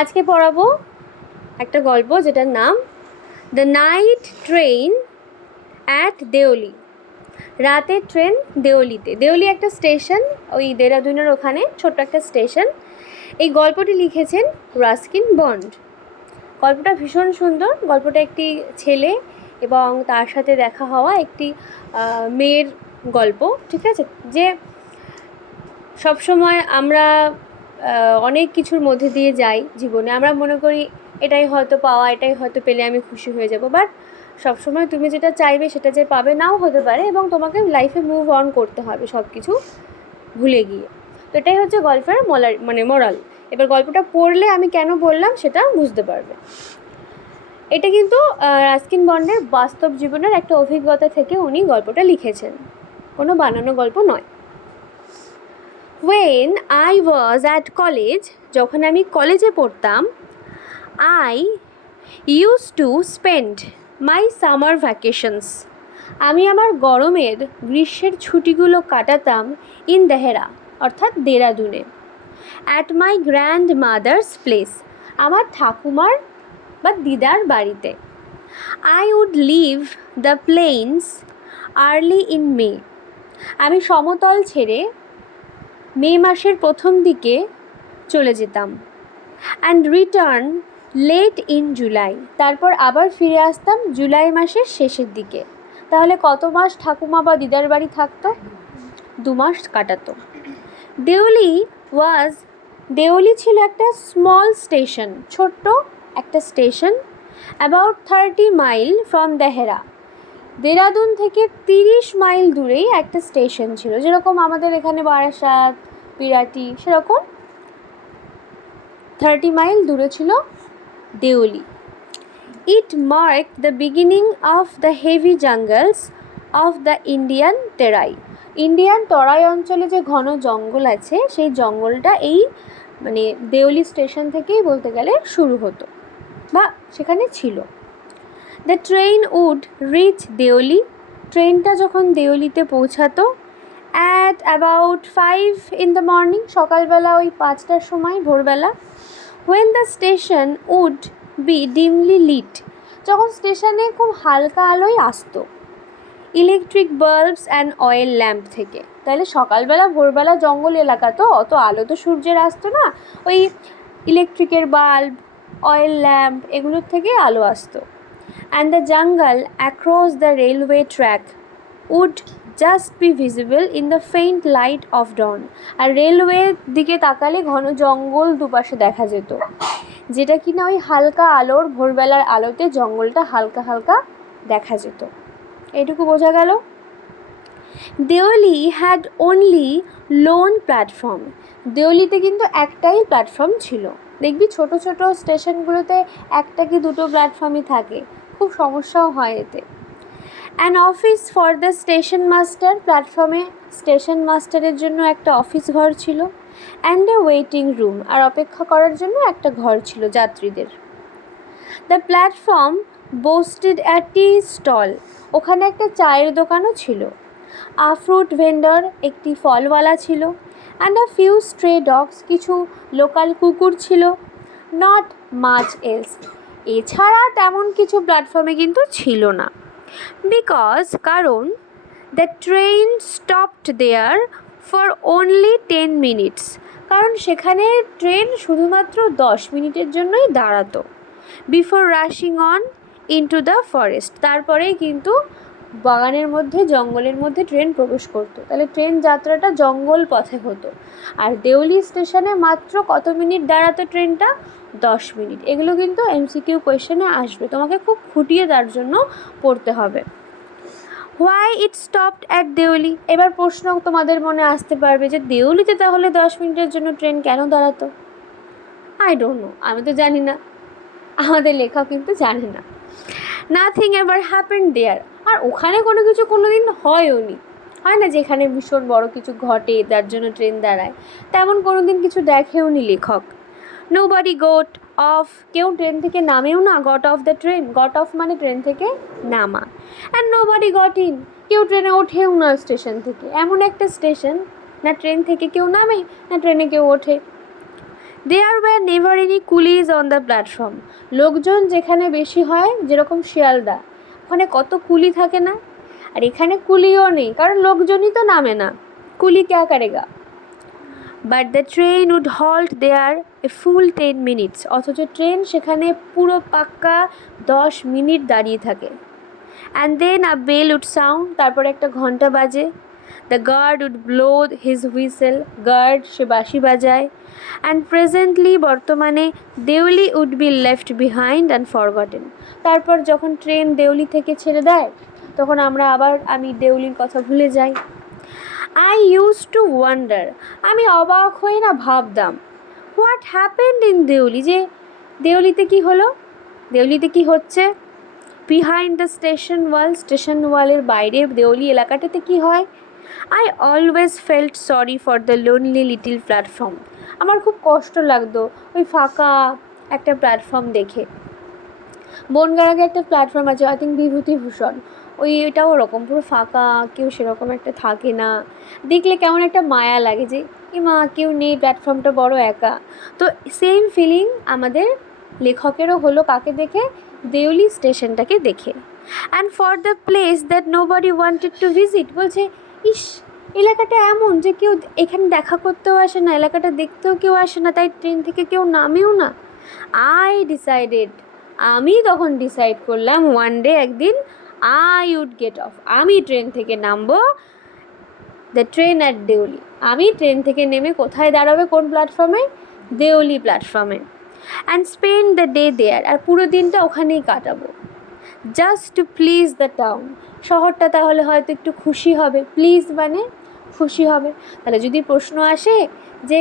আজকে পড়াবো একটা গল্প যেটার নাম the night train at Deoli. রাতের ট্রেন দেওলিতে। দেওলি একটা স্টেশন, ওই দেরাদুনের ওখানে ছোট্ট একটা স্টেশন। এই গল্পটি লিখেছেন রাস্কিন বন্ড। গল্পটা ভীষণ সুন্দর। গল্পটা একটি ছেলে এবং তার সাথে দেখা হওয়া একটি মেয়ের গল্প, ঠিক আছে? যে সবসময় আমরা অনেক কিছুর মধ্যে দিয়ে যাই জীবনে, আমরা মনে করি এটাই হয়তো পাওয়া, এটাই হয়তো পেলে আমি খুশি হয়ে যাব, বাট সবসময় তুমি যেটা চাইবে সেটা যে পাবে নাও হতে পারে, এবং তোমাকে লাইফে মুভ অন করতে হবে সব কিছু ভুলে গিয়ে। তো এটাই হচ্ছে গল্পের মোরাল। এবার গল্পটা পড়লে আমি কেন বললাম সেটা বুঝতে পারবে। এটা কিন্তু রাস্কিন বন্ডের বাস্তব জীবনের একটা অভিজ্ঞতা থেকে উনি গল্পটা লিখেছেন, কোনো বানানো গল্প নয়। When I was at college, যখন আমি কলেজে পড়তাম, I used to spend my summer vacations, আমি আমার গ্রীষ্মের ছুটিগুলো কাটাতাম ইন দেহরা, অর্থাৎ দেরাদুনে, at my grandmother's place, আমার ঠাকুমার বা দিদার বাড়িতে। I would leave the plains early in May, আমি সমতল ছেড়ে মে মাসের প্রথম দিকে চলে যেতাম, and return late in July, তারপর আবার ফিরে আসতাম জুলাই মাসের শেষের দিকে। তাহলে কত মাস ঠাকুমা বা দিদার বাড়ি থাকতো? 2 মাস কাটাতো। দেওলি ছিল একটা স্মল স্টেশন, ছোট্ট একটা station, about 30 mile from Dehra, Dehradun থেকে 30 মাইল দূরেই একটা স্টেশন ছিল, যেরকম আমাদের এখানে বারাসাত, বিরাটি, সেরকম 30 মাইল দূরে ছিল Deoli. It mark the beginning of the heavy jungles of the Indian Terai অঞ্চলে যে ঘন জঙ্গল আছে, সেই জঙ্গলটা এই দেওলি স্টেশন থেকেই বলতে গেলে শুরু হতো বা সেখানে ছিল। The train would reach Deoli, ট্রেনটা যখন দেওলিতে পৌঁছাতো at about 5 in the morning, সকালবেলা ওই 5টার সময়, ভোরবেলা। When the station would be dimly lit, যখন স্টেশনে খুব হালকা আলোয় আসতো electric bulbs and oil lamp থেকে। তাহলে সকালবেলা ভোরবেলা জঙ্গল এলাকা, তো অত আলো তো সূর্যের আসতো না, ওই ইলেকট্রিকের বাল্ব, অয়েল ল্যাম্প এগুলোর থেকে আলো আসতো। And the jungle across the railway track would just be visible in the faint light of dawn, আর রেলওয়ের দিকে তাকালে ঘন জঙ্গল দুপাশে দেখা যেত, যেটা কিনা ওই হালকা আলোর, ভোরবেলার আলোতে জঙ্গলটা হালকা হালকা দেখা যেত। এটুকু বোঝা গেল। Deoli had only lone platform, দেওলিতে কিন্তু একটাই প্ল্যাটফর্ম ছিল। দেখবি ছোট ছোট স্টেশনগুলোতে একটা কি দুটো প্ল্যাটফর্মই থাকে, খুব সমস্যাও হয় এতে। An office for the station master, প্ল্যাটফর্মে স্টেশন মাস্টারের জন্য একটা অফিস ঘর ছিল। অ্যান্ড এ ওয়েটিং রুম, আর অপেক্ষা করার জন্য একটা ঘর ছিল যাত্রীদের। The platform boasted a tea stall, ওখানে একটা চায়ের দোকানও ছিল। আ ফ্রুট ভেন্ডর, একটি ফলওয়ালা ছিল। অ্যান্ড আ ফিউ স্ট্রে ডগস, কিছু লোকাল কুকুর ছিল। নট মাচ এলস, এছাড়া তেমন কিছু প্ল্যাটফর্মে কিন্তু ছিল না। কারণ the train stopped there for only 10 minutes, কারণ সেখানে ট্রেন শুধুমাত্র 10 মিনিটের জন্যই দাঁড়াতো। Before rushing on into the forest, তারপরেই কিন্তু বাগানের মধ্যে, জঙ্গলের মধ্যে ট্রেন প্রবেশ করতো। তাহলে ট্রেন যাত্রাটা জঙ্গল পথে হতো। আর দেওলি স্টেশনে মাত্র কত মিনিট দাঁড়াতো ট্রেনটা? 10 মিনিট। এগুলো কিন্তু এমসিকিউ কোয়েশ্চেনে আসবে, তোমাকে খুব খুঁটিয়ে তার জন্য পড়তে হবে। Why it stopped at Deoli, এবার প্রশ্ন তোমাদের মনে আসতে পারবে যে দেওলিতে তাহলে 10 মিনিটের জন্য ট্রেন কেন দাঁড়াতো? আই ডোন্ট নো, আমি তো জানি না, আমাদের লেখক কিন্তু জানে না। নাথিং এভার হ্যাপেন্ড দেয়ার, আর ওখানে কোনো কিছু কোনো দিন হয়ও নি, হয় না যেখানে ভীষণ বড় কিছু ঘটে তার জন্য ট্রেন দাঁড়ায়, তেমন কোনো দিন কিছু দেখেও নি লেখক। নোবডি গট অফ, কেউ ট্রেন থেকে নামেও না, got off the train, got off মানে ট্রেন থেকে নামা। অ্যান্ড নোবডি গট ইন, কেউ ট্রেনে ওঠেও না স্টেশন থেকে, এমন একটা স্টেশন না ট্রেন থেকে কেউ নামে না ট্রেনে কেউ ওঠে। There were never any coolies on the platform. লোকজন যেখানে বেশি হয়, যেরকম শিয়ালদা, ওখানে কত কুলি থাকে না, আর এখানে কুলিও নেই, কারণ লোকজনই তো নামে না, কুলি ক্যা করেগা। But the train would halt there a full 10 minutes। অথচ ট্রেন সেখানে পুরো পাক্কা 10 মিনিট দাঁড়িয়ে থাকে। And then a bell would sound, তারপরে একটা ঘন্টা বাজে। The guard would blow his whistle, guard সে বাঁশি বাজায়। অ্যান্ড প্রেজেন্টলি, বর্তমানে, Deoli would be left behind and forgotten. তারপর যখন ট্রেন দেউলি থেকে ছেড়ে দেয়, তখন আমি দেউলির কথা ভুলে যাই। আই ইউজ টু ওয়ান্ডার, আমি অবাক হয়ে না ভাবতাম, হোয়াট হ্যাপেন্ড ইন দেউলি, যে দেউলিতে কি হলো, দেউলিতে কি হচ্ছে। Behind the station wall, station ওয়ালের বাইরে দেউলি এলাকাটাতে কি হয়। I always felt sorry for the lonely little platform. আমার খুব কষ্ট লাগতো ওই ফাঁকা একটা প্ল্যাটফর্ম দেখে। বনগাঁর একটা প্ল্যাটফর্ম আছে, আই থিঙ্ক বিভূতিভূষণ, ওইটাও ওরকম পুরো ফাঁকা, কেউ সেরকম একটা থাকে না, দেখলে কেমন একটা মায়া লাগে যে মা কেউ নেই, প্ল্যাটফর্মটা বড় একা। তো সেম ফিলিং আমাদের লেখকেরও হলো কাকে দেখে, দেউলি স্টেশনটাকে দেখে। And for the place that nobody wanted to visit, বলছে ইস এলাকাটা এমন যে কেউ এখানে দেখা করতেও আসে না, এলাকাটা দেখতেও কেউ আসে না, তাই ট্রেন থেকে কেউ নামেও না। আমি তখন ডিসাইড করলাম ওয়ান ডে, একদিন, আই উড গেট অফ, আমি ট্রেন থেকে নামবো, দ্য ট্রেন অ্যাট দেউলি। আমি ট্রেন থেকে নেমে কোথায় দাঁড়াবে, কোন প্ল্যাটফর্মে, দেউলি প্ল্যাটফর্মে। And spend the day there, আর পুরো দিনটা ওখানেই কাটাবো। Just to please the town, শহরটা তাহলে হয়তো একটু খুশি হবে, প্লিজ মানে খুশি হবে। তাহলে যদি প্রশ্ন আসে যে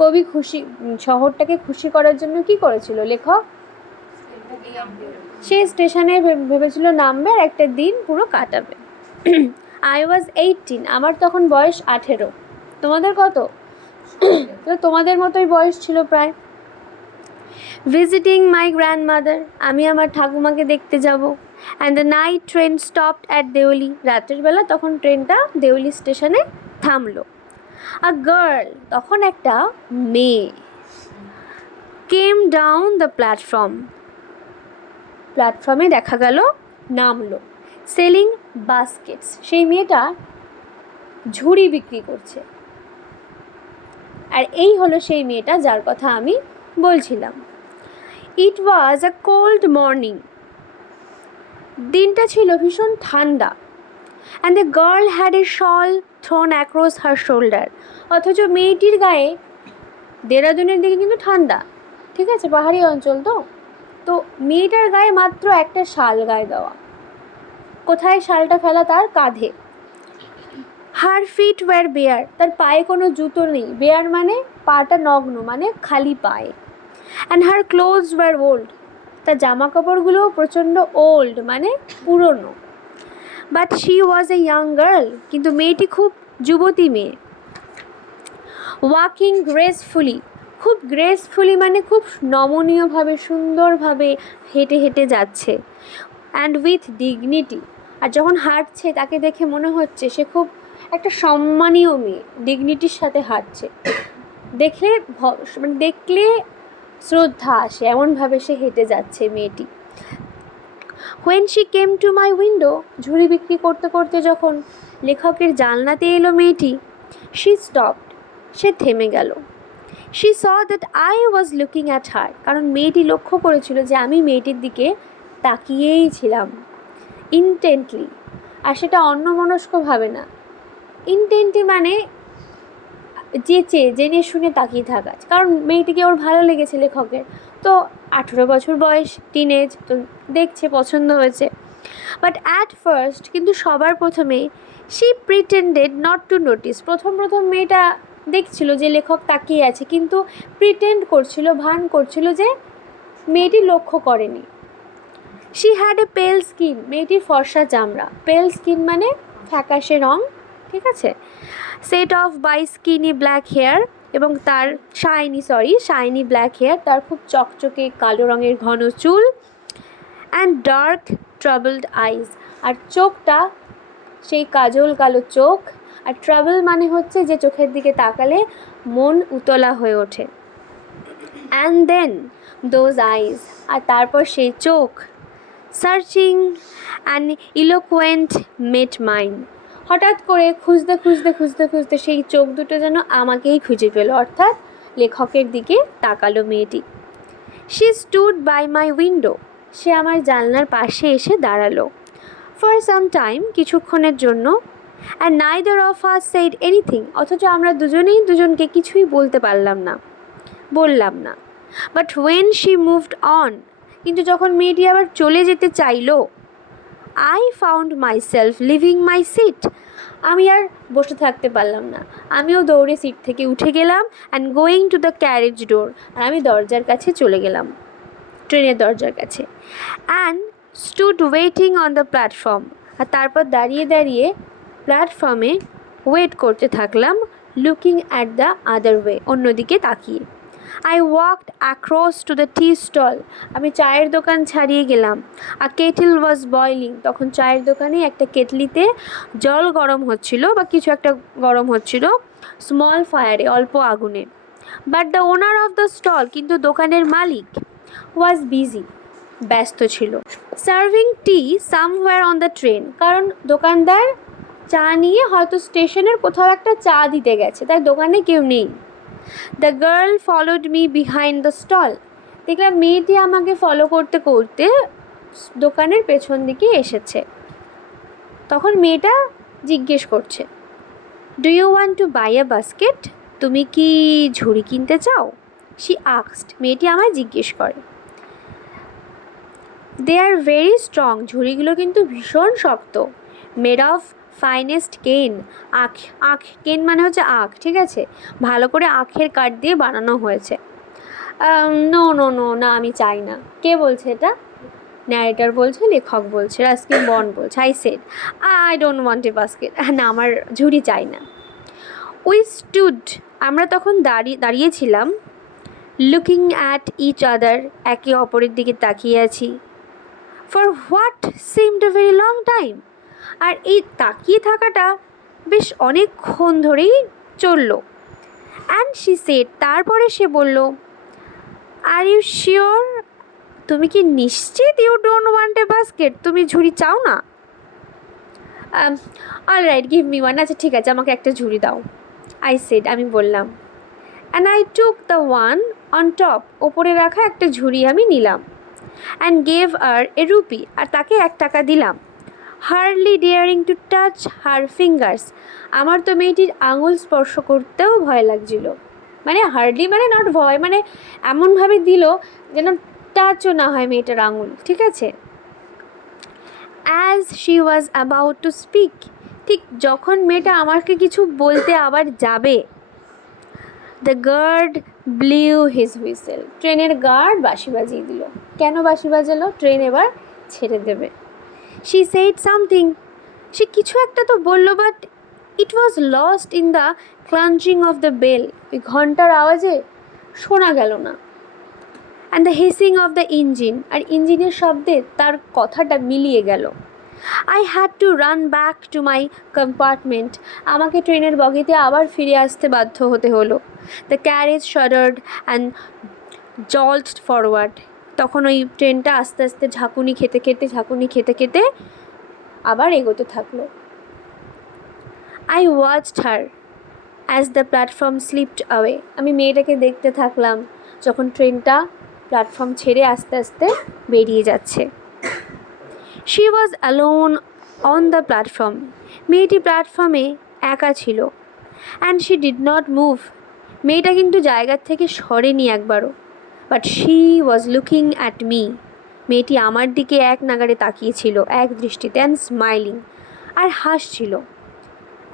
কবি শহরটাকে খুশি করার জন্য কি করেছিল লেখক, সে স্টেশনে ভেবেছিল নামবে আর একটা দিন পুরো কাটাবে। আই ওয়াজ 18, আমার তখন বয়স 18। তোমাদের কত? তো তোমাদের মতোই বয়স ছিল প্রায়। ভিজিটিং মাই গ্র্যান্ডমাদার, আমি আমার ঠাকুমাকে দেখতে যাব। And the night train stopped at Deoli, রাতের বেলা তখন ট্রেনটা দেউলি স্টেশনে থামলো। আ গার্ল, তখন একটা মেয়ে, কেম ডাউন দ্য প্ল্যাটফর্মে দেখা গেল নামলো। সেলিং বাস্কেটস, সেই মেয়েটা ঝুড়ি বিক্রি করছে। আর এই হলো সেই মেয়েটা যার কথা আমি বলছিলাম। ইট ওয়াজ আ কোল্ড মর্নিং, দিনটা ছিল ভীষণ ঠান্ডা। And the girl had a shawl thrown across her shoulder, অথচ মেয়েটির গায়ে, দেরাদুনের দিকে কিন্তু ঠান্ডা, ঠিক আছে, পাহাড়ি অঞ্চল তো মেয়েটার গায়ে মাত্র একটা শাল গায়ে দেওয়া। কোথায় শালটা ফেলা? তার কাঁধে। হার ফিট ওয়্যার বেয়ার, তার পায়ে কোনো জুতো নেই, বেয়ার মানে পাটা নগ্ন, মানে খালি পায়ে। And her clothes were old, তার জামা কাপড়গুলোও প্রচণ্ড ওল্ড, মানে পুরনো। But she was a young girl, কিন্তু মেয়েটি খুব যুবতী মেয়ে। ওয়াকিং গ্রেসফুলি, খুব গ্রেসফুলি মানে খুব নমনীয়ভাবে, সুন্দরভাবে হেঁটে হেঁটে যাচ্ছে। অ্যান্ড উইথ ডিগনিটি, আর যখন হাঁটছে তাকে দেখে মনে হচ্ছে সে খুব একটা সম্মানীয় মেয়ে, ডিগনিটির সাথে হাঁটছে, দেখলে শ্রদ্ধা আসে, এমনভাবে সে হেঁটে যাচ্ছে মেয়েটি। When she came to my window, ঝুড়ি বিক্রি করতে করতে যখন লেখকের জানলাতে এলো মেয়েটি, শি স্টপড, সে থেমে গেল। She saw that I was looking at her, কারণ মেয়েটি লক্ষ্য করেছিল যে আমি মেয়েটির দিকে তাকিয়েই ছিলাম, ইনটেন্টলি। আর সেটা অন্যমনস্কভাবে না, ইনটেন্টলি মানে জেনে শুনে তাকিয়ে থাকা, কারণ মেয়েটিকে ওর ভালো লেগেছে লেখকের, তো 18 বছর বয়স, টিনেজ, তো দেখছে, পছন্দ হয়েছে। বাট অ্যাট ফার্স্ট, কিন্তু সবার প্রথমে, she pretended not to notice, প্রথম মেয়েটা দেখছিল যে লেখক তাকিয়ে আছে, কিন্তু প্রিটেন্ড করছিল, ভান করছিল যে মেয়েটি লক্ষ্য করেনি। শি হ্যাড এ পেল স্কিন, মেয়েটির ফর্সা চামড়া, পেল স্কিন মানে ফ্যাকাশে রং, ঠিক আছে। Set off by skinny black hair, এবং তার শাইনি ব্ল্যাক হেয়ার, তার খুব চকচকে কালো রঙের ঘন চুল। অ্যান্ড ডার্ক ট্রাবলড আইজ, আর চোখটা সেই কাজল কালো চোখ। আর ট্রাবল মানে হচ্ছে যে চোখের দিকে তাকালে মন উতলা হয়ে ওঠে। অ্যান্ড দেন দোজ আইজ, আর তারপর সেই চোখ, searching and eloquent met mind. হঠাৎ করে খুঁজতে খুঁজতে খুঁজতে খুঁজতে সেই চোখ দুটো যেন আমাকেই খুঁজে পেল, অর্থাৎ লেখকের দিকে তাকালো মেয়েটি। She stood by my window, সে আমার জানলার পাশে এসে দাঁড়ালো। ফর সাম টাইম, কিছুক্ষণের জন্য। And neither of us said anything, অথচ আমরা দুজনেই দুজনকে কিছুই বললাম না। But when she moved on, কিন্তু যখন মেয়েটি আবার চলে যেতে চাইলো, I found myself leaving my seat, আমি আর বসে থাকতে পারলাম না, আমিও দৌড়ে সিট থেকে উঠে গেলাম and going to the carriage door, আর আমি দরজার কাছে চলে গেলাম, ট্রেনের দরজার কাছে। And stood waiting on the platform, আর তারপর দাঁড়িয়ে দাঁড়িয়ে প্ল্যাটফর্মে ওয়েট করতে থাকলাম, looking at the other way, অন্যদিকে তাকিয়ে। I walked across to the tea stall, আমি চায়ের দোকান ছাড়িয়ে গেলাম। আ কেটেল ওয়াজ বয়লিং, তখন চায়ের দোকানে একটা কেটলিতে জল গরম হচ্ছিল বা কিছু একটা গরম হচ্ছিল, স্মল ফায়ারে, অল্প আগুনে। But the owner of the stall, কিন্তু দোকানের মালিক, ওয়াজ বিজি, ব্যস্ত ছিল। Serving tea somewhere on the train, কারণ দোকানদার চা নিয়ে হয়তো স্টেশনের কোথাও একটা চা দিতে গেছে, তাই দোকানে কেউ নেই। The girl followed me behind the stall, দেখলাম মেয়েটি আমাকে ফলো করতে করতে দোকানের পেছন দিকে এসেছে। তখন মেয়েটা জিজ্ঞেস করছে, do you want to buy a basket, তুমি কি ঝুড়ি কিনতে চাও? শি আস্কড, মেয়েটি আমায় জিজ্ঞেস করে। দে আর ভেরি স্ট্রং, ঝুড়িগুলো কিন্তু ভীষণ শক্ত। মেড অফ ফাইনেস্ট কেন, আখ কেন মানে হচ্ছে আখ, ঠিক আছে, ভালো করে আখের কাঠ দিয়ে বানানো হয়েছে। নো নো নো, না আমি চাই না। কে বলছে এটা? ন্যারেটার বলছে, লেখক বলছে, রাস্কিন বন্ড বলছে। I said, I don't want a basket, না আমার ঝুড়ি চাই না। উই স্টুড, আমরা তখন দাঁড়িয়েছিলাম, লুকিং অ্যাট ইচ আদার, একে অপরের দিকে তাকিয়ে আছি। For what seemed a very long time, আর এই তাকিয়ে থাকাটা বেশ অনেকক্ষণ ধরেই চলল। অ্যান্ড শি সেড, তারপরে সে বলল, আর ইউ শিওর, তুমি কি নিশ্চিত you don't want a basket, তুমি ঝুড়ি চাও না? All right, give me one, আচ্ছা ঠিক আছে, আমাকে একটা ঝুড়ি দাও। আই সেড, আমি বললাম। And I took the one on top, ওপরে রাখা একটা ঝুড়ি আমি নিলাম। And gave her a rupee, আর তাকে 1 টাকা দিলাম। Hardly daring to touch her fingers, আমার তো মেয়েটির আঙুল স্পর্শ করতেও ভয় লাগছিল। মানে হার্ডলি মানে নট ভয়, মানে এমনভাবে দিল যেন টাচও না হয় মেয়েটার আঙুল, ঠিক আছে। As she was about to speak, ঠিক যখন মেয়েটা আমাকে কিছু বলতে আবার যাবে, the guard blew his whistle, ট্রেনের গার্ড বাঁশি বাজিয়ে দিল। কেন বাঁশি বাজালো? ট্রেন এবার ছেড়ে দেবে। শি সেড সামথিং, সে কিছু একটা তো বললো, but it was lost in the clanging of the bell, ওই ঘন্টার আওয়াজে শোনা গেল না। And the hissing of the engine, আর ইঞ্জিনের শব্দে তার কথাটা মিলিয়ে গেল। I had to run back to my compartment, আমাকে ট্রেনের বগিতে আবার ফিরে আসতে বাধ্য হতে হলো। The carriage shuddered and jolted forward, তখন ওই ট্রেনটা আস্তে আস্তে ঝাঁকুনি খেতে খেতে আবার এগোতে থাকলো। I watched her as the platform slipped away, আমি মেয়েটাকে দেখতে থাকলাম যখন ট্রেনটা প্ল্যাটফর্ম ছেড়ে আস্তে আস্তে বেরিয়ে যাচ্ছে। She was alone on the platform, মেয়েটি প্ল্যাটফর্মে একা ছিল। And she did not move, মেয়েটা কিন্তু জায়গার থেকে সরেনি একবারও। But she was looking at me, মেয়েটি আমার দিকে এক নাগাড়ে তাকিয়েছিল এক দৃষ্টিতে, অ্যান্ড স্মাইলিং, আর হাসছিল।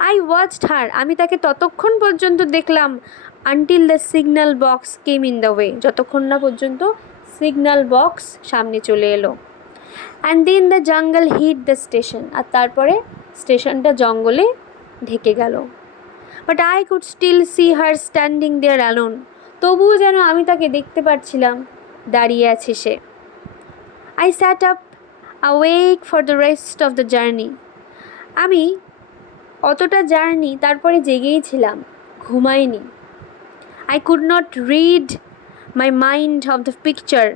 আই ওয়াচড হার, আমি তাকে ততক্ষণ পর্যন্ত দেখলাম, until the signal box came in the way, যতক্ষণ না পর্যন্ত সিগন্যাল বক্স সামনে চলে এলো। And then the jungle hid the station, আর তারপরে স্টেশনটা জঙ্গলে ঢেকে গেল। But I could still see her standing there alone, তবুও যেন আমি তাকে দেখতে পাচ্ছিলাম, দাঁড়িয়ে আছে সে। I sat up awake for the rest of the journey, আমি অতটা তারপরে জেগেই ছিলাম, ঘুমাইনি। I could not rid my mind of the picture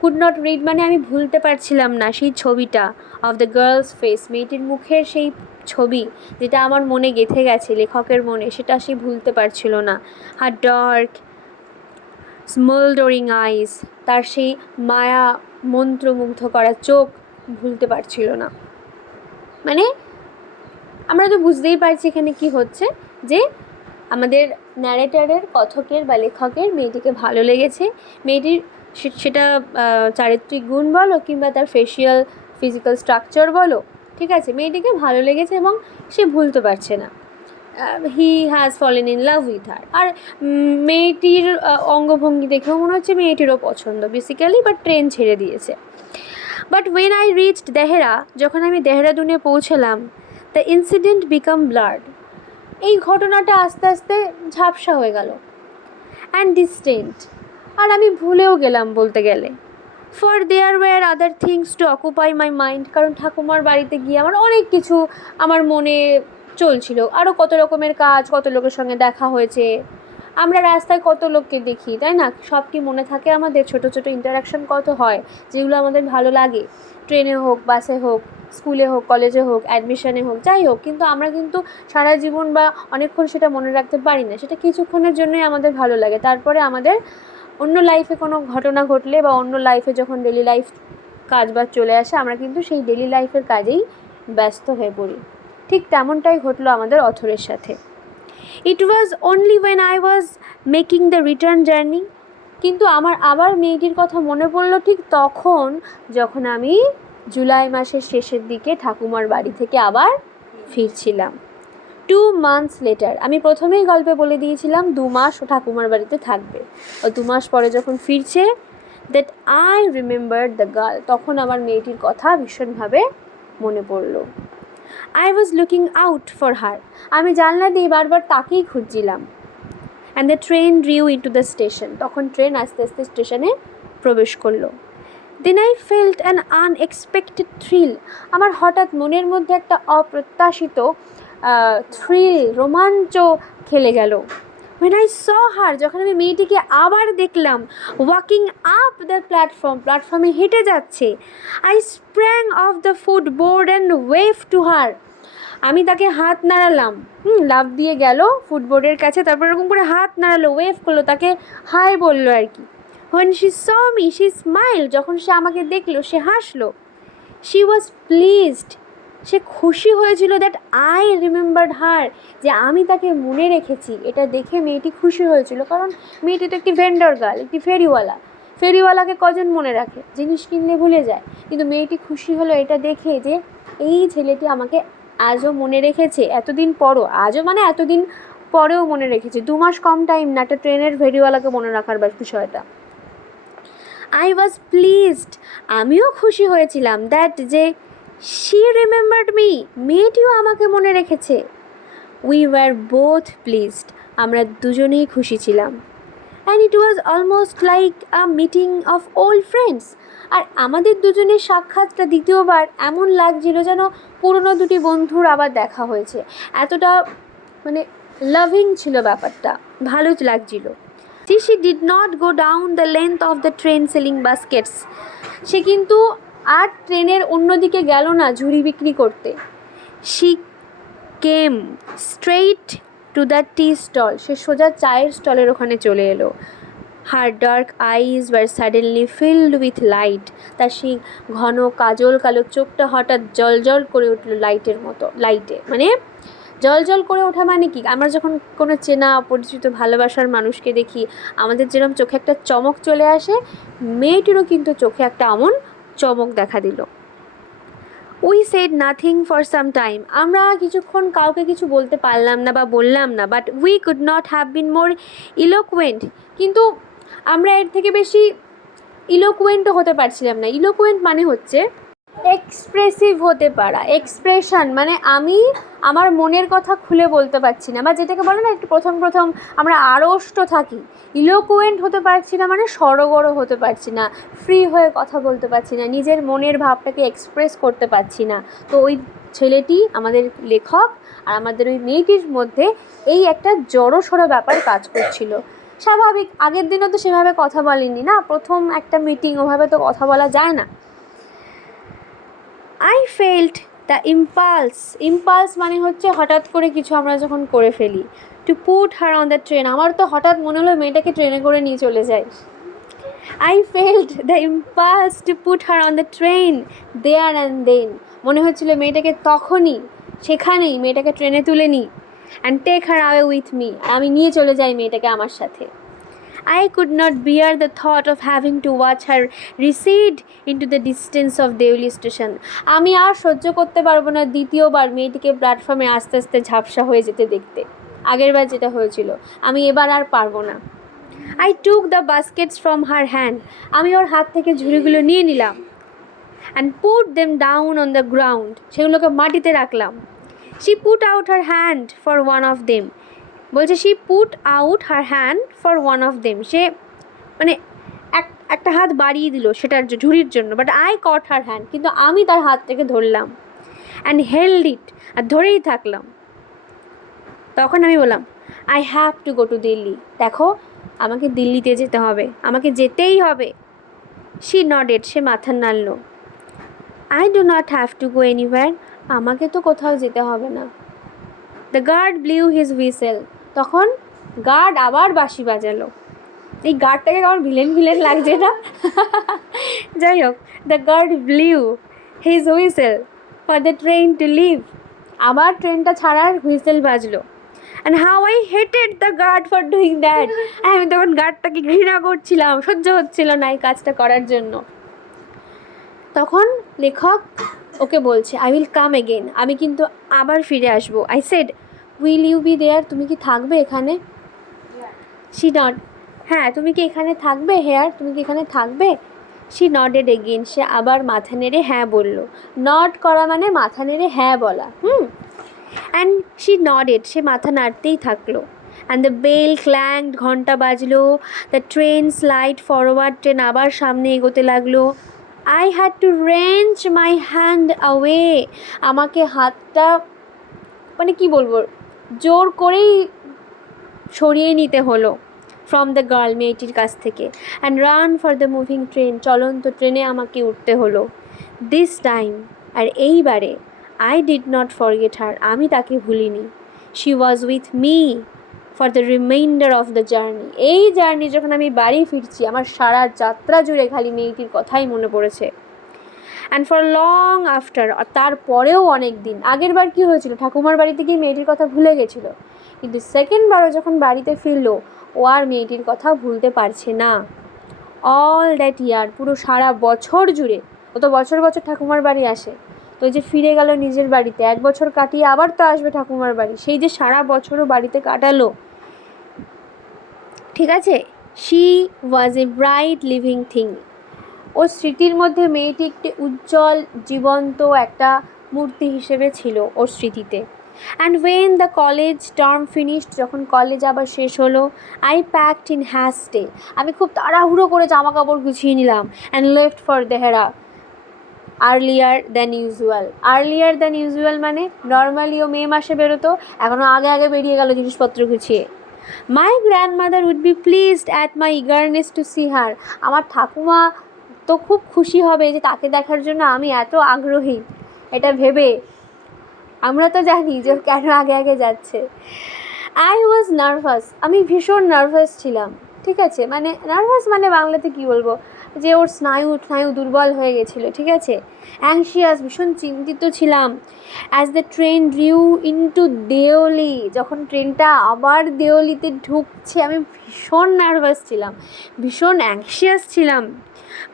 could not rid, মানে আমি ভুলতে পারছিলাম না সেই ছবিটা অফ দ্য গার্লস ফেস, মেয়েটির মুখের সেই ছবি যেটা আমার মনে গেঁথে গেছে, লেখকের মনে, সেটা সে ভুলতে পারছিল না। হার ডার্ক স্মোল্ডারিং আইস, তার সেই মায়া মন্ত্রমুগ্ধ করা চোখ ভুলতে পারছিল না। মানে আমরা তো বুঝতেই পারছি এখানে কি হচ্ছে, যে আমাদের ন্যারেটারের, কথকের বা লেখকের মেয়েটিকে ভালো লেগেছে। মেয়েটির সেটা চারিত্রিক গুণ বলো কিংবা তার ফিজিক্যাল স্ট্রাকচার বলো, ঠিক আছে, মেয়েটিকে ভালো লেগেছে এবং সে ভুলতে পারছে না। He has fallen in love with her. আর মেয়েটির অঙ্গভঙ্গি দেখেও মনে হচ্ছে মেয়েটিরও পছন্দ বেসিক্যালি, বাট ট্রেন ছেড়ে দিয়েছে। But when I reached Dehra, যখন আমি দেহরাদুনে পৌঁছলাম, দ্য ইনসিডেন্ট বিকাম ব্লার্ড, এই ঘটনাটা আস্তে আস্তে ঝাপসা হয়ে গেল, অ্যান্ড ডিস্টেন্ট, আর আমি ভুলেও গেলাম বলতে গেলে। For there were other things to occupy my mind, কারণ ঠাকুমার বাড়িতে গিয়ে আমার অনেক কিছু আমার মনে চলছিল, আরও কত রকমের কাজ, কত লোকের সঙ্গে দেখা হয়েছে, আমরা রাস্তায় কত লোককে দেখি, তাই না, সব কি মনে থাকে আমাদের? ছোটো ছোটো ইন্টারাকশন কত হয় যেগুলো আমাদের ভালো লাগে, ট্রেনে হোক, বাসে হোক, স্কুলে হোক, কলেজে হোক, অ্যাডমিশনে হোক, যাই হোক, কিন্তু আমরা কিন্তু সারা জীবন বা অনেকক্ষণ সেটা মনে রাখতে পারি না, সেটা কিছুক্ষণের জন্যই আমাদের ভালো লাগে। তারপরে আমাদের অন্য লাইফে কোনো ঘটনা ঘটলে বা অন্য লাইফে যখন ডেলি লাইফ কাজবাজ চলে আসে, আমরা কিন্তু সেই ডেলি লাইফের কাজেই ব্যস্ত হয়ে পড়ি। ঠিক তেমনটাই ঘটলো আমাদের অথরের সাথে। It was only when I was making the return journey, কিন্তু আমার আবার মেয়েটির কথা মনে পড়লো ঠিক তখন যখন আমি জুলাই মাসের শেষের দিকে ঠাকুমার বাড়ি থেকে আবার ফিরছিলাম। 2 months লেটার, আমি প্রথমেই গল্পে বলে দিয়েছিলাম 2 মাস ও ঠাকুমার বাড়িতে থাকবে, ও 2 মাস পরে যখন ফিরছে, that I remembered the girl, তখন আমার মেয়েটির কথা ভীষণভাবে মনে পড়লো। I was looking out for her, আমি জানলা দিয়ে বারবার তাকেই খুঁজছিলাম। And the train drew into the station, তখন ট্রেন আস্তে আস্তে স্টেশনে প্রবেশ করলো। Then I felt an unexpected thrill, আমার হঠাৎ মনের মধ্যে একটা অপ্রত্যাশিত থ্রিল, রোমাঞ্চ খেলে গেল। when I saw her, যখন আমি মেয়েটিকে আবার দেখলাম, ওয়াকিং আপ দ্য প্ল্যাটফর্মে হেঁটে যাচ্ছে। I sprang of the ফুটবোর্ড and wave to her, আমি তাকে হাত নাড়ালাম, লাফ দিয়ে গেল ফুটবোর্ডের কাছে, তারপর এরকম করে হাত নাড়ালো, ওয়েভ করলো, তাকে হাই বললো আর কি। when she saw me she smiled, যখন সে আমাকে দেখলো সে হাসলো। she was pleased, সে খুশি হয়েছিল, দ্যাট আই রিমেম্বার্ড হার, যে আমি তাকে মনে রেখেছি। এটা দেখে মেয়েটি খুশি হয়েছিল, কারণ মেয়েটি তো একটি ভেন্ডর গার্ল, একটি ফেরিওয়ালাকে কজন মনে রাখে, জিনিস কিনলে ভুলে যায়, কিন্তু মেয়েটি খুশি হলো এটা দেখে যে এই ছেলেটি আমাকে আজও মনে রেখেছে, এতদিন পরও, আজও মানে এতদিন পরেও মনে রেখেছে। 2 মাস কম টাইম না একটা ট্রেনের ফেরিওয়ালাকে মনে রাখার বিষয়টা। আই ওয়াজ প্লিজড, আমিও খুশি হয়েছিলাম, দ্যাট যে শি রিমেম্বার্ড মি, মেয়েটিও আমাকে মনে রেখেছে। উই ওয়ার বোথ প্লিজড, আমরা দুজনেই খুশি ছিলাম। And it was almost like a meeting of old friends, আর আমাদের দুজনের সাক্ষাৎটা দ্বিতীয়বার এমন লাগছিল যেন পুরনো দুটি বন্ধুর আবার দেখা হয়েছে, এতটা মানে লাভিং ছিল ব্যাপারটা, ভালো লাগছিল। she did not go down the length of the train selling baskets, সে কিন্তু আর ট্রেনের অন্যদিকে গেল না ঝুড়ি বিক্রি করতে। she came straight to the tea stall, সে সোজা চায়ের স্টলের ওখানে চলে এলো। her dark eyes were suddenly filled with light, তার সেই ঘন কাজল কালো চোখটা হঠাৎ জল করে উঠল লাইটে, মানে জল করে ওঠা মানে কি, আমরা যখন কোনো চেনা অপরিচিত ভালোবাসার মানুষকে দেখি আমাদের যেরকম চোখে একটা চমক চলে আসে, মেয়েটিরও কিন্তু চোখে একটা এমন চমক দেখা দিল। We sat nothing for some time, আমরা কিছুক্ষণ কাউকে কিছু বলতে পারলাম না বা বললাম না, but we could not have been more eloquent, কিন্তু আমরা এর থেকে বেশি ইলোকুয়েন্টও হতে পারছিলাম না। ইলোকুয়েন্ট মানে হচ্ছে এক্সপ্রেসিভ হতে পারা, এক্সপ্রেশন মানে আমি আমার মনের কথা খুলে বলতে পারছি না, বা যেটাকে বলে না একটু প্রথম আমরা আড়ষ্ট থাকি, ইলোকুয়েন্ট হতে পারছি না মানে সড়গড় হতে পারছি না, ফ্রি হয়ে কথা বলতে পারছি না, নিজের মনের ভাবটাকে এক্সপ্রেস করতে পারছি না। তো ওই ছেলেটি, আমাদের লেখক আর আমাদের ওই মেয়েটির মধ্যে এই একটা জড়সড় ব্যাপার কাজ করছিল। স্বাভাবিক, আগের দিনও তো সেভাবে কথা বলেনি না, প্রথম একটা মিটিং, ওভাবে তো কথা বলা যায় না। আই ফেল্ট দ্য ইম্পালস মানে হচ্ছে হঠাৎ করে কিছু আমরা যখন করে ফেলি। Two put her on the train, আমার তো হঠাৎ মনে হলো মেয়েটাকে ট্রেনে করে নিয়ে চলে যাই। I felt the impulse to put her on the train there and then, মনে হচ্ছিল মেয়েটাকে তখনই সেখানেই মেয়েটাকে ট্রেনে তুলে নিই, and take her away with me, আমি নিয়ে চলে যাই মেয়েটাকে আমার সাথে। I could not bear the thought of having to watch her recede into the distance of Deoli station. আমি আর সহ্য করতে পারবো না দ্বিতীয়বার মেয়েটিকে প্ল্যাটফর্মে আস্তে আস্তে ঝাপসা হয়ে যেতে দেখতে। আগেরবার যেটা হয়েছিল, আমি এবার আর পারবো না। I took the baskets from her hand. আমি ওর হাত থেকে ঝুড়িগুলো নিয়ে নিলাম, and put them down on the ground. সেগুলোকে মাটিতে রাখলাম। She put out her hand for one of them. বলছে she put out her hand for one of them. সে মানে একটা হাত বাড়িয়ে দিল সেটার ঝুড়ির জন্য, but I caught her hand, কিন্তু আমি তার হাত থেকে ধরলাম, অ্যান্ড হেল্ড ইট, আর ধরেই থাকলাম। তখন আমি বললাম I have to go to Delhi, দেখো আমাকে দিল্লিতে যেতে হবে, আমাকে যেতেই হবে। শি নডেড, সে মাথা নাড়ল। I do not have to go anywhere, আমাকে তো কোথাও যেতে হবে না। The guard blew his whistle, তখন গার্ড আবার বাঁশি বাজালো। এই গার্ডটাকে আমার ভিলেন লাগছে না। যাই হোক, the guard blew his whistle for the train two leave, আবার ট্রেনটা ছাড়ার হুইসেল বাজলো। And how I hated the guard for doing that, আমি তখন গার্ডটাকে ঘৃণা করছিলাম, সহ্য হচ্ছিল না এই কাজটা করার জন্য। তখন লেখক ওকে বলছে আই উইল কাম এগেন, আমি কিন্তু আবার ফিরে আসবো। I said will you be there, তুমি কি থাকবে এখানে? শি নট, হ্যাঁ তুমি কি এখানে থাকবে, হেয়ার তুমি কি এখানে থাকবে? শি নডেড এগেন, সে আবার মাথা নেড়ে হ্যাঁ বলল। নড করা মানে মাথা নেড়ে হ্যাঁ বলা। অ্যান্ড শি নডেড, সে মাথা নাড়তেই থাকলো। অ্যান্ড দ্য বেল ক্ল্যাংড, ঘন্টা বাজলো। দ্য ট্রেন স্লাইড ফরওয়ার্ড, ট্রেন আবার সামনে এগোতে লাগলো। I had to wrench my hand away, আমাকে হাতটা মানে কি বলবো, জোর করেই সরিয়ে নিতে হলো ফ্রম দ্য গার্ল, মেয়েটির কাছ থেকে। And run for the moving train, চলন্ত ট্রেনে আমাকে উঠতে হলো। দিস টাইম, আর এইবারে, আই ডিড নট ফরগেট হার, আমি তাকে ভুলিনি। She was with me for the reminder of the journey, এই জার্নি যখন আমি বাড়ি ফিরছি আমার সারা যাত্রা জুড়ে খালি মেয়েটির কথাই মনে পড়েছে। অ্যান্ড ফর লং আফটার, আর তারপরেও অনেক দিন। আগের বার কী হয়েছিল, ঠাকুমার বাড়িতে গিয়ে মেয়েটির কথা ভুলে গেছিলো, কিন্তু সেকেন্ডবারও যখন বাড়িতে ফিরলো ও আর মেয়েটির কথা ভুলতে পারছে না। অল দ্যাট ইয়ার, পুরো সারা বছর জুড়ে, ও তো বছর বছর ঠাকুমার বাড়ি আসে, তো যে ফিরে গেল নিজের বাড়িতে, 1 বছর কাটিয়ে আবার তো আসবে ঠাকুমার বাড়ি, সেই যে সারা বছরও বাড়িতে কাটালো, ঠিক আছে। She was a bright living thing, ওর স্মৃতির মধ্যে মেয়েটি একটি উজ্জ্বল জীবন্ত একটা মূর্তি হিসেবে ছিল ওর স্মৃতিতে। And when the college term finished, যখন কলেজ আবার শেষ হলো, আই প্যাকড ইন হ্যাস্টে, আমি খুব তাড়াহুড়ো করে জামা কাপড় গুছিয়ে নিলাম। And left for Dehra earlier than usual মানে নর্মালি ও মে মাসে বেরোতো, এখনও আগে আগে বেরিয়ে গেল জিনিসপত্র গুছিয়ে। My grandmother would be pleased at my eagerness to see her, আমার ঠাকুমা তো খুব খুশি হবে যে তাকে দেখার জন্য আমি এত আগ্রহী, এটা ভেবে। আমরা তো জানি যে কেন আগে আগে যাচ্ছে। আই ওয়াজ নার্ভাস, আমি ভীষণ নার্ভাস ছিলাম, ঠিক আছে। মানে নার্ভাস মানে বাংলাতে কী বলবো, যে ওর স্নায়ু দুর্বল হয়ে গেছিলো, ঠিক আছে। অ্যাংশিয়াস, ভীষণ চিন্তিত ছিলাম। As the train drew into Deoli, যখন ট্রেনটা আবার দেওলিতে ঢুকছে আমি ভীষণ নার্ভাস ছিলাম, ভীষণ অ্যাংশিয়াস ছিলাম।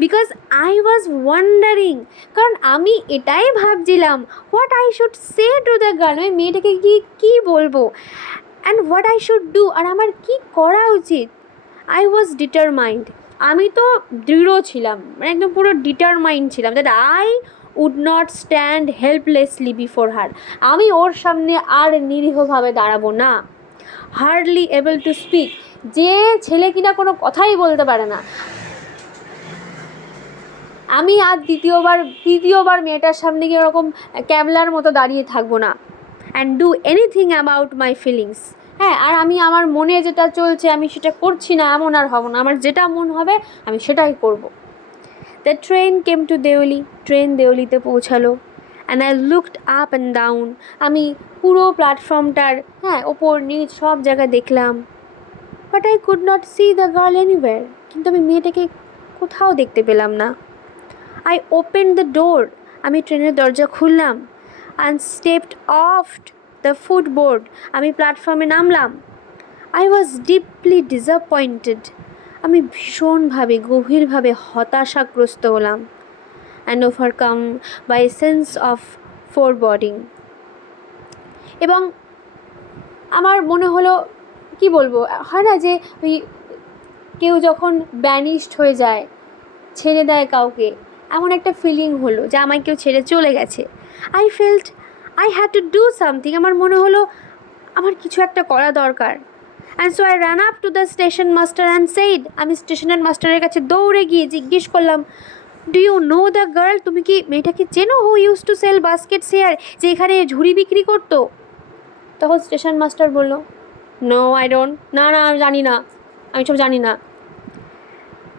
বিকজ আই ওয়াজ ওয়ান্ডারিং, কারণ আমি এটাই ভাবছিলাম what I should say to the girl, আমি মেয়েটাকে কী বলবো, and what I should do, আর আমার কী করা উচিত। আই ওয়াজ ডিটারমাইন্ড, আমি তো দৃঢ় ছিলাম, মানে একদম পুরো ডিটারমাইন্ড ছিলাম that I would not stand helplessly before her, আমি ওর সামনে আর নিরীহভাবে দাঁড়াবো না। হার্ডলি এবল টু স্পিক, যে ছেলে কিনা কোনো কথাই বলতে পারে না, আমি আর তৃতীয়বার মেয়েটার সামনে গিয়ে ওরকম ক্যাবলার মতো দাঁড়িয়ে থাকবো না। And do anything about my feelings, হ্যাঁ, আর আমি আমার মনে যেটা চলছে আমি সেটা করছি না এমন আর হব না, আমার যেটা মন হবে আমি সেটাই করব। The train came to Deoli, train দেওলিতে পৌঁছালো। And I looked up and down, আমি পুরো প্ল্যাটফর্মটার ওপর নিচ সব জায়গায় দেখলাম। But I could not see the girl anywhere, কিন্তু আমি মেয়েটাকে কোথাও দেখতে পেলাম না। আই ওপেন দ্য ডোর, আমি ট্রেনের দরজা খুললাম। অ্যান্ড স্টেপড অফ দ্য ফুটবোর্ড, আমি প্ল্যাটফর্মে নামলাম। আই ওয়াজ ডিপলি ডিসঅ্যাপয়েন্টেড, আমি ভীষণভাবে গভীরভাবে হতাশাগ্রস্ত হলাম। And overcome by sense of foreboding, এবং আমার মনে হলো, কি বলবো, হয় না যে ওই কেউ যখন ব্যানিশড হয়ে যায়, ছেড়ে দেয় কাউকে, এমন একটা ফিলিং হলো যে আমায় কেউ ছেড়ে চলে গেছে। I felt I had to do something, আমার মনে হলো আমার কিছু একটা করা দরকার। And so I ran up to the station master and said, আমি স্টেশনের মাস্টারের কাছে দৌড়ে গিয়ে জিজ্ঞেস করলাম, do you know the girl, তুমি কি মেয়েটাকে চেনো who used to sell baskets here, যে এখানে ঝুড়ি বিক্রি করতো? তখন স্টেশন মাস্টার বললো, নো আই ডোন্ট, না না আমি জানি না, আমি সব জানি না।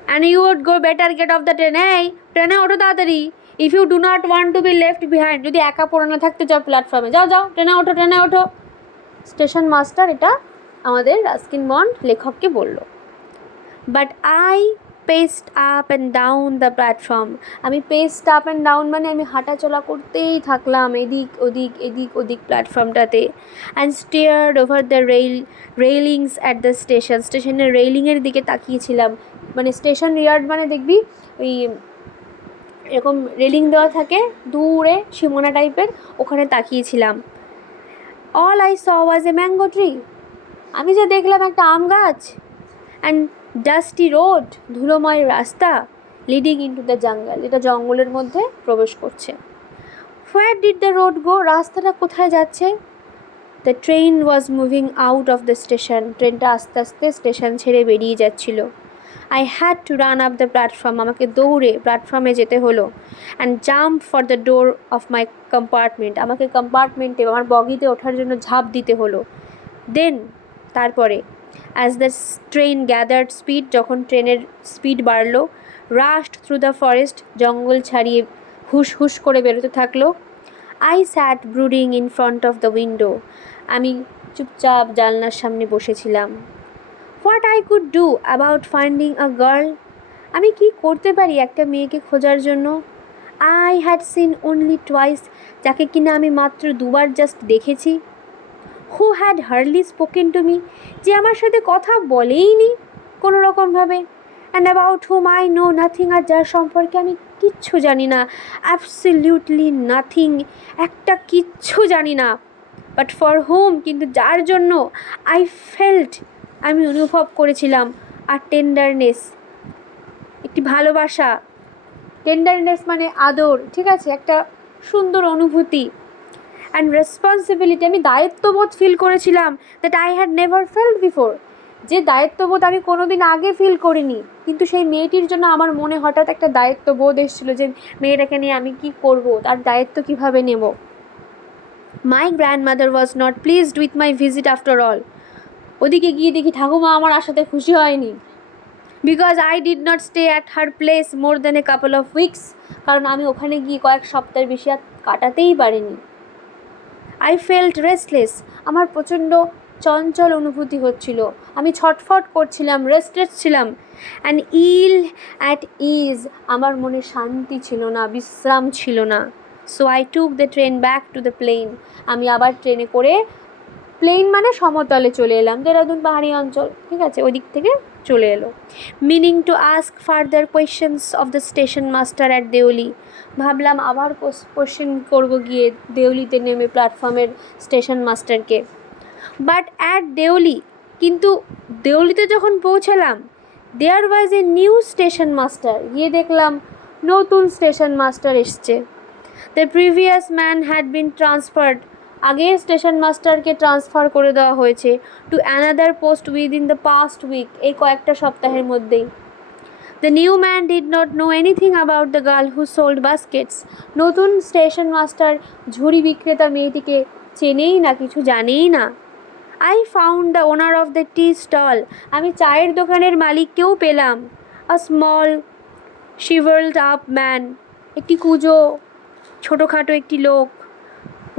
And you would go better get off the train, এই ট্রেনে ওঠো তাড়াতাড়ি, if you do not want to be left behind, যদি একা পড়ে না থাকতে চাও প্ল্যাটফর্মে, যাও যাও ট্রেনে ওঠো, ট্রেনে ওঠো। স্টেশন মাস্টার এটা আমাদের রাস্কিন বন্ড লেখককে বলল। But I paced up and down the platform, আমি পেস্ট আপ অ্যান্ড ডাউন মানে আমি হাঁটাচলা করতেই থাকলাম এদিক ওদিক এদিক ওদিক প্ল্যাটফর্মটাতে। And stared over the railings at the station, স্টেশনের রেইলিংয়ের দিকে তাকিয়েছিলাম। মানে স্টেশন ইয়ার্ড মানে দেখবি ওই এরকম রেলিং দেওয়া থাকে দূরে সীমানা টাইপের, ওখানে তাকিয়েছিলাম। All I saw was a mango tree, আমি যা দেখলাম একটা আম গাছ। অ্যান্ড ডাস্টি রোড, ধুলোময় রাস্তা, leading in to the jungle, এটা জঙ্গলের মধ্যে প্রবেশ করছে। Where did the road go, রাস্তাটা কোথায় যাচ্ছে? The train was moving out of the station, ট্রেনটা আস্তে আস্তে স্টেশন ছেড়ে বেরিয়ে যাচ্ছিল। I had to run up the platform, আমাকে দৌড়ে প্ল্যাটফর্মে যেতে হলো। And jump for the door of my compartment, আমাকে কম্পার্টমেন্টে আমার বগিতে ওঠার জন্য ঝাঁপ দিতে হলো। দেন তারপরে as the train gathered speed, যখন ট্রেনের স্পিড বাড়লো, রাশড থ্রু দ্য ফরেস্ট, জঙ্গল ছাড়িয়ে হুস হুস করে বেরোতে থাকলো। I sat brooding in front of the window, আমি চুপচাপ জানলার সামনে বসেছিলাম। What I could do about finding a girl, আমি কি করতে পারি একটা মেয়েকে খোঁজার জন্য? I had seen only twice, যাকে কিনা আমি মাত্র দুবার জাস্ট দেখেছি। Who had hardly spoken to me, যে আমার সাথে কথা বলেই নি কোনো রকমভাবে। And about whom I know nothing, আর যার সম্পর্কে আমি কিচ্ছু জানি না, অ্যাবসলিউটলি নাথিং, একটা কিচ্ছু জানি না। বাট ফর হুম, কিন্তু যার জন্য আই ফেল্ট, আমি অনুভব করেছিলাম, আর টেন্ডারনেস, একটি ভালোবাসা। টেন্ডারনেস মানে আদর, ঠিক আছে, একটা সুন্দর অনুভূতি। অ্যান্ড রেসপন্সিবিলিটি, আমি দায়িত্ববোধ ফিল করেছিলাম, that I had never felt before, যে দায়িত্ববোধ আমি কোনো দিন আগে ফিল করিনি। কিন্তু সেই মেয়েটির জন্য আমার মনে হঠাৎ একটা দায়িত্ববোধ এসেছিলো, যে মেয়েটাকে নিয়ে আমি কি করব, তার দায়িত্ব কীভাবে নেব। My grandmother was not pleased with my visit after all, ওদিকে গিয়ে দেখি ঠাকুমা আমার আসাতে খুশি হয়নি। Because I did not stay at her place more than a couple of weeks, কারণ আমি ওখানে গিয়ে কয়েক সপ্তাহের বেশি আর কাটাতেই পারিনি। আই ফেল্ট রেস্টলেস, আমার প্রচণ্ড চঞ্চল অনুভূতি হচ্ছিল, আমি ছটফট করছিলাম, রেস্টলেস ছিলাম। অ্যান্ড ইল অ্যাট ইজ, আমার মনে শান্তি ছিল না, বিশ্রাম ছিল না। So I took the train back to the plane, আমি আবার ট্রেনে করে, প্লেন মানে সমতলে চলে এলাম, দেরাদুন পাহাড়ি অঞ্চল, ঠিক আছে, ওই দিক থেকে চলে এলো। Meaning to ask further questions of the station master at Deoli, ভাবলাম আবার কোশ্চেন করবো গিয়ে দেওলিতে নেমে প্ল্যাটফর্মের স্টেশন মাস্টারকে। বাট অ্যাট দেওলি, কিন্তু দেওলিতে যখন পৌঁছালাম, there was a new station master, গিয়ে দেখলাম নতুন স্টেশন মাস্টার এসছে। The previous man had been transferred, আগের স্টেশন মাস্টারকে ট্রান্সফার করে দেওয়া হয়েছে to another post within the past week, এই কয়েকটা সপ্তাহের মধ্যেই। The new man did not know anything about the girl who sold baskets, নতুন স্টেশন মাস্টার ঝুড়ি বিক্রেতা মেয়েটিকে চেনেই না, কিছু জানেই না। I found the owner of the tea stall, আমি চায়ের দোকানের মালিককেও পেলাম। আ স্মল শিভারড আপ ম্যান, একটি কুঁজো ছোটোখাটো একটি লোক,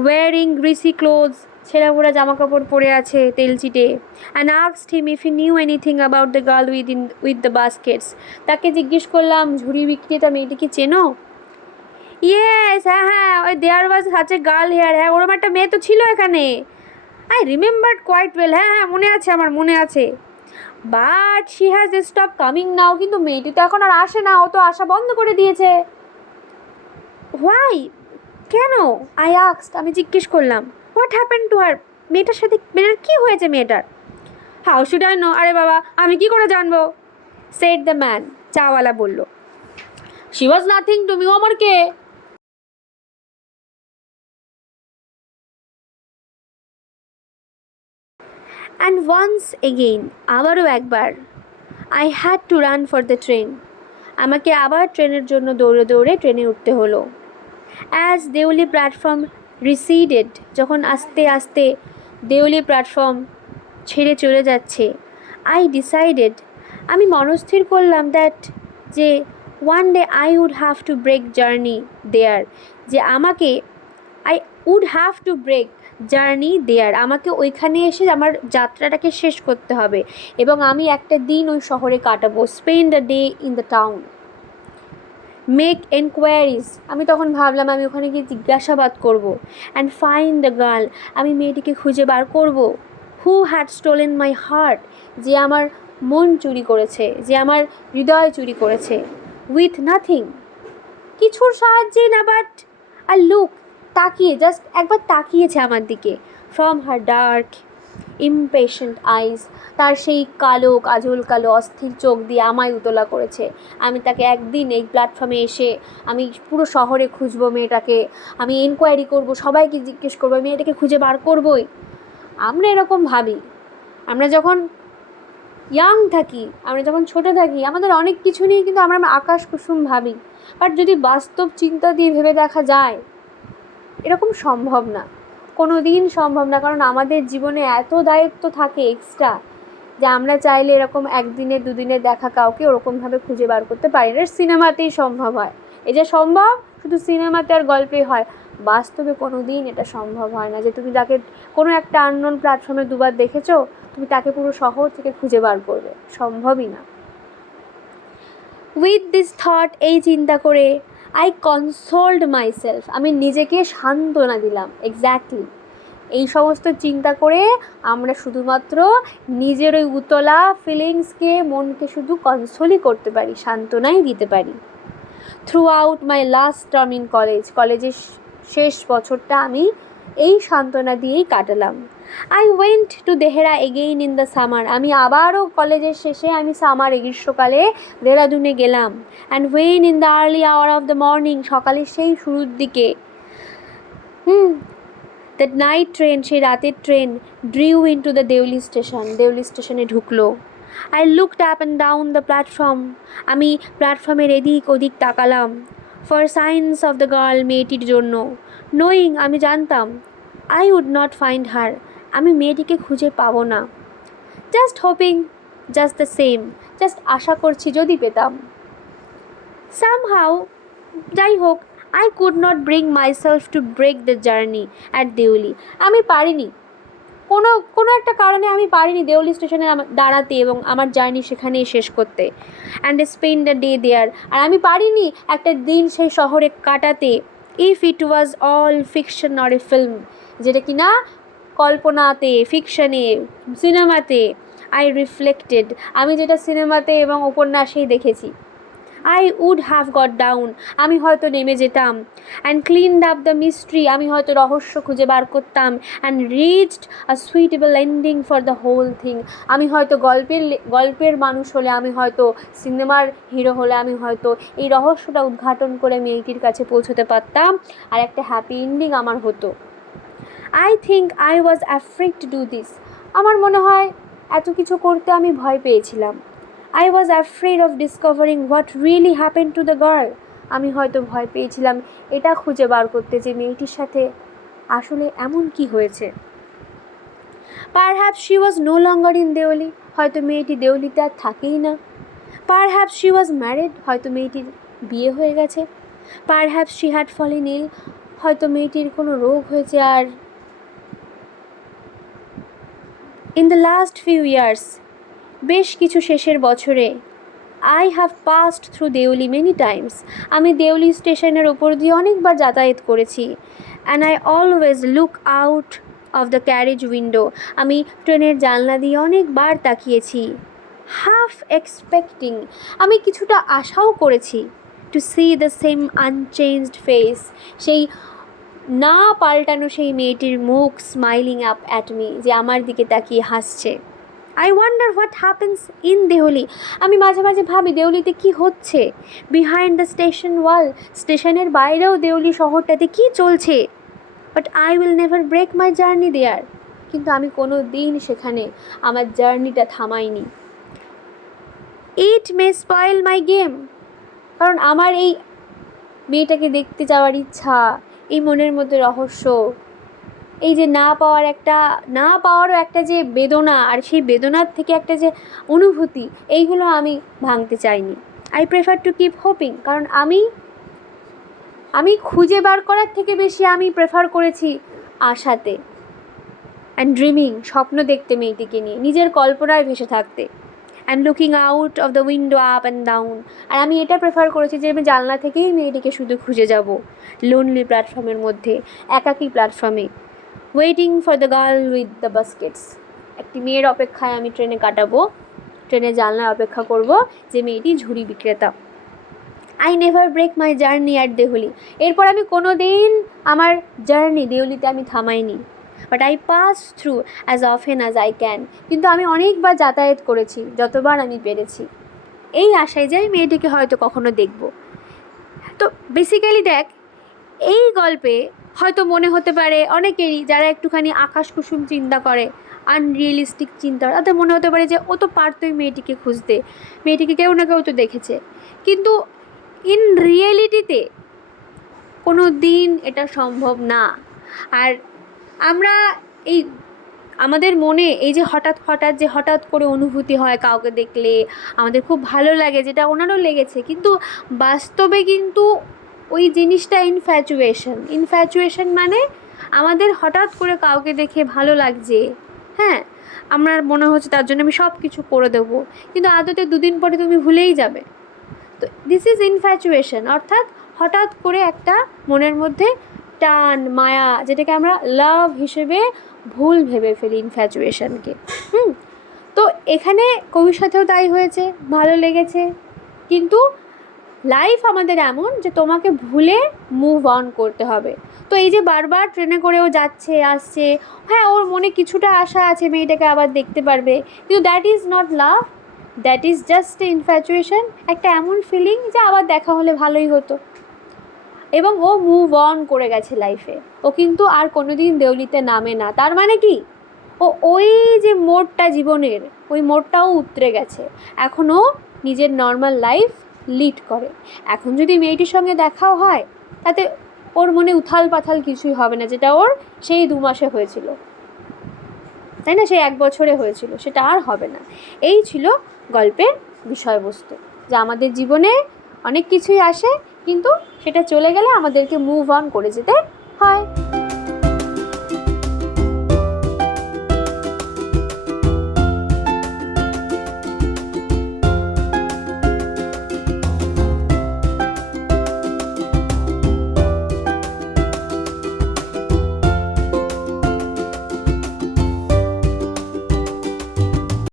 ওয়ারিং গ্রিসি ক্লোথস, ছেঁড়া পোড়া জামা কাপড় পরে আছে তেল চিটে। And asked him if he knew anything about the girl with the baskets, তাকে জিজ্ঞেস করলাম, ঝুড়ি বিক্রেতা মেয়েটিকে চেনো? ইয়েস, হ্যাঁ হ্যাঁ, ওই there was such a girl here, হ্যাঁ ওরম একটা মেয়ে তো ছিল এখানে। আই রিমেম্বার্ড কোয়াইট ওয়েল, হ্যাঁ হ্যাঁ মনে আছে, আমার মনে আছে। But she has stop coming now, কিন্তু মেয়েটি তো এখন আর আসে না, ও তো আসা বন্ধ করে দিয়েছে। হোয়াই, কেন? আই আস্কড, আমি জিজ্ঞেস করলাম। হোয়াট হ্যাপেন টু হার, মেয়েটার সাথে মেয়েটার কী হয়েছে মেয়েটার? হাউ শুড আই নো, আরে বাবা আমি কি করে জানবো, সেড দ্য ম্যান, চাওয়ালা বলল। She was nothing to me, ও আমার কে? অ্যান্ড ওয়ান্স এগেইন, আবারও একবার, I had to run for the train, আমাকে আবার ট্রেনের জন্য দৌড়ে দৌড়ে ট্রেনে উঠতে হলো। অ্যাজ দেউলি প্ল্যাটফর্ম রিসিডেড, যখন আস্তে আস্তে দেউলি প্ল্যাটফর্ম ছেড়ে চলে যাচ্ছে, আই ডিসাইডেড, আমি মনস্থির করলাম দ্যাট, যে one day I would have to break journey there, যে আমাকে I would have to break journey there, আমাকে ওইখানে এসে আমার যাত্রাটাকে শেষ করতে হবে এবং আমি একটা দিন ওই শহরে কাটাবো। Spend a day in the town, make enquiries, আমি তখন ভাবলাম আমি ওখানে গিয়ে জিজ্ঞাসাবাদ করব। অ্যান্ড ফাইন্ড দ্য গার্ল, আমি মেয়েটিকে খুঁজে বার করব। Who had stolen my heart, যে আমার মন চুরি করেছে, যে আমার হৃদয় চুরি করেছে। উইথ নাথিং, কিছুর সাহায্যেই না, বাট আর লুক, তাকিয়ে, জাস্ট একবার তাকিয়েছে আমার দিকে। ফ্রম হার ডার্ক ইমপেশেন্ট আইজ, তার সেই কালো কাজল কালো অস্থির চোখ দিয়ে আমায় উতলা করেছে। আমি তাকে একদিন এই প্ল্যাটফর্মে এসে আমি পুরো শহরে খুঁজবো মেয়েটাকে, আমি এনকোয়ারি করব, সবাইকে জিজ্ঞেস করবো, মেয়েটাকে খুঁজে বার করবই। আমরা এরকম ভাবি, আমরা যখন ইয়াং থাকি, আমরা যখন ছোটো থাকি, আমাদের অনেক কিছু নিয়ে কিন্তু আমরা আকাশ কুসুম ভাবি, বাট যদি বাস্তব চিন্তা দিয়ে ভেবে দেখা যায়, এরকম সম্ভব না, কোনো দিন সম্ভব না। কারণ আমাদের জীবনে এত দায়িত্ব থাকে এক্সট্রা, যে আমরা চাইলে এরকম একদিনের দুদিনের দেখা কাউকে ওরকমভাবে খুঁজে বার করতে পারি না। সিনেমাতেই সম্ভব হয়, এই যে সম্ভব শুধু সিনেমাতে আর গল্পে হয়, বাস্তবে কোনো দিন এটা সম্ভব হয় না, যে তুমি তাকে কোনো একটা আননোন প্ল্যাটফর্মে দুবার দেখেছো, তুমি তাকে পুরো শহর থেকে খুঁজে বার করবে, সম্ভবই না। উইথ দিস থট, এই চিন্তা করে, আই কনসোল্ড মাইসেলফ, আমি নিজেকে সান্ত্বনা দিলাম। এক্স্যাক্টলি, এই সমস্ত চিন্তা করে আমরা শুধুমাত্র নিজের ওই উতলা ফিলিংসকে, মনকে শুধু কনসোলই করতে পারি, সান্ত্বনাই দিতে পারি। Throughout my last term in college, কলেজের শেষ বছরটা আমি এই সান্ত্বনা দিয়েই কাটালাম। I went to Dehra again in the summer, আমি আবারও কলেজের শেষে আমি সামারে, গ্রীষ্মকালে দেহরাদুনে গেলাম। And when in the early hour of the morning, সকালের সেই শুরুর দিকে, দ্য নাইট ট্রেন, সেই রাতের train drew into the Deoli station, Deoli স্টেশনে ঢুকলো। I looked up and down the platform, আমি প্ল্যাটফর্মের এদিক ওদিক তাকালাম। For signs of the girl, মেয়েটির জন্য। নোয়িং, আমি জানতাম, I would not find her, আমি মেয়েটিকে খুঁজে পাবো না। Just hoping, just the same, just আশা করছি যদি পেতাম। সামহাউ, যাই হোক, I could not bring myself to break the journey at Deoli, আমি পারিনি, কোনো একটা কারণে আমি পারিনি দেউলি স্টেশনে দাঁড়াতে এবং আমার জার্নি সেখানে শেষ করতে। And spend a day there, আর আমি পারিনি একটা দিন সেই শহরে কাটাতে। If it was all fiction or a film, যেটা কি না কল্পনাতে, ফিকশনে, সিনেমাতে। আই রিফ্লেক্টেড, আমি যেটা সিনেমাতে এবং উপন্যাসেই দেখেছি। I would have got down, আমি হয়তো নেমে যেতাম। And cleaned up the mystery, আমি হয়তো রহস্য খুঁজে বার করতাম। And reached a suitable ending for the whole thing, আমি হয়তো গল্পের মানুষ হলে, আমি হয়তো সিনেমার হিরো হলে, আমি হয়তো এই রহস্যটা উদ্ঘাটন করে মেয়েটির কাছে পৌঁছতে পারতাম, আর একটা হ্যাপি এন্ডিং আমার হতো। I think I was afraid to do this, আমার মনে হয় এত কিছু করতে আমি ভয় পেয়েছিলাম। I was afraid of discovering what really happened to the girl, আমি হয়তো ভয় পেয়েছিলাম এটা খুঁজে বার করতে যে মেয়েটির সাথে আসলে এমন কি হয়েছে। Perhaps she was no longer in Deoli, হয়তো মেয়েটি দেওলিতে আর থাকেই না। Perhaps she was married, হয়তো মেয়েটির বিয়ে হয়ে গেছে। Perhaps she had fallen ill, হয়তো মেয়েটির কোনো রোগ হয়েছে। আর in the last few years, বেশ কিছু শেষের বছরে, I have passed through Deoli many times. আমি দেওলি স্টেশনের ওপর দিয়ে অনেকবার যাতায়াত করেছি। And I always look out of the carriage window. আমি ট্রেনের জানলা দিয়ে অনেকবার তাকিয়েছি। Half expecting, আমি কিছুটা আশাও করেছি, to see the same unchanged face, সেই না পাল্টানো সেই মেয়েটির মুখ স্মাইলিং আপ অ্যাট মি, যে আমার দিকে তাকিয়ে হাসছে। I wonder what happens in Deoli. আমি মাঝে মাঝে ভাবি দেওলিতে কি হচ্ছে। বিহাইন্ড দ্য স্টেশন ওয়াল, স্টেশনের বাইরেও দেওলি শহরটাতে কি চলছে। But I will never break my journey there, কিন্তু আমি কোনো দিন সেখানে আমার জার্নিটা থামাইনি। ইট মে স্পয়েল মাই গেম, কারণ আমার এই মেয়েটাকে দেখতে যাওয়ার ইচ্ছা, এই মনের মধ্যে রহস্য, এই যে না পাওয়ারও একটা যে বেদনা, আর সেই বেদনার থেকে একটা যে অনুভূতি, এইগুলো আমি ভাঙতে চাইনি। I prefer to keep hoping, কারণ আমি খুঁজে বার করার থেকে বেশি আমি প্রেফার করেছি আশাতে। অ্যান্ড ড্রিমিং, স্বপ্ন দেখতে মেয়েটিকে নিয়ে, নিজের কল্পনায় ভেসে থাকতে। And looking out of the window up and down, আর আমি এটা প্রেফার করেছি যে আমি জানলা থেকেই মেয়েটিকে শুধু খুঁজে যাব, লোনলি প্ল্যাটফর্মের মধ্যে, একাকী প্ল্যাটফর্মে। Waiting for the girl with the baskets, একটি মেয়ের অপেক্ষায় আমি ট্রেনে কাটাবো, ট্রেনের জানলার অপেক্ষা করব, যে মেয়েটি ঝুড়ি বিক্রেতা। I never break my journey at Deoli, এরপর আমি কোনো দিন আমার জার্নি দেওলিতে আমি থামাইনি। But I pass through as often as I can, কিন্তু আমি অনেকবার যাতায়াত করেছি, যতবার আমি পেরেছি, এই আশায় যে আমি মেয়েটিকে হয়তো কখনো দেখব। তো বেসিক্যালি দেখ, এই গল্পে হয়তো মনে হতে পারে অনেকেরই, যারা একটুখানি আকাশ কুসুম চিন্তা করে, আনরিয়েলিস্টিক চিন্তা, তাদের মনে হতে পারে যে ও তো পারতোই মেয়েটিকে খুঁজতে, মেয়েটিকে কেউ না কেউ তো দেখেছে। কিন্তু ইন রিয়েলিটিতে কোনো দিন এটা সম্ভব না। আর আমরা এই আমাদের মনে এই যে হঠাৎ করে অনুভূতি হয় কাউকে দেখলে, আমাদের খুব ভালো লাগে, যেটা ওনারও লেগেছে, কিন্তু বাস্তবে কিন্তু ওই জিনিসটা ইনফ্যাচুয়েশন মানে আমাদের হঠাৎ করে কাউকে দেখে ভালো লাগছে, হ্যাঁ, আমার মনে হচ্ছে তার জন্য আমি সব কিছু করে দেবো, কিন্তু আদতে দুদিন পরে তুমি ভুলেই যাবে। তো দিস ইজ ইনফ্যাচুয়েশন, অর্থাৎ হঠাৎ করে একটা মনের মধ্যে টান, মায়া, যেটাকে আমরা লাভ হিসেবে ভুল ভেবে ফেলি ইনফ্যাচুয়েশনকে। তো এখানে কবির সাথেও তাই হয়েছে, ভালো লেগেছে, কিন্তু লাইফ আমাদের এমন যে তোমাকে ভুলে মুভ অন করতে হবে। তো এই যে বারবার ট্রেনে করেও যাচ্ছে আসছে, হ্যাঁ ওর মনে কিছুটা আশা আছে মেয়েটাকে আবার দেখতে পারবে, কিন্তু that is not love, that is just infatuation, একটা এমন ফিলিং যে আবার দেখা হলে ভালোই হতো। এবং ও মুভ অন করে গেছে লাইফে, ও কিন্তু আর কোনো দিন দেওলিতে নামে না। তার মানে কি, ওই যে মোড়টা জীবনের, ওই মোড়টাও উতরে গেছে, এখনও নিজের নর্মাল লাইফ লিড করে। এখন যদি মেয়েটির সঙ্গে দেখাও হয়, তাতে ওর মনে উথাল পাথাল কিছুই হবে না, যেটা ওর সেই 2 মাসে হয়েছিল, তাই না, সেই 1 বছরে হয়েছিল, সেটা আর হবে না। এই ছিল গল্পের বিষয়বস্তু, যে আমাদের জীবনে অনেক কিছুই আসে, কিন্তু সেটা চলে গেলে আমাদেরকে মুভ অন করে যেতে হয়।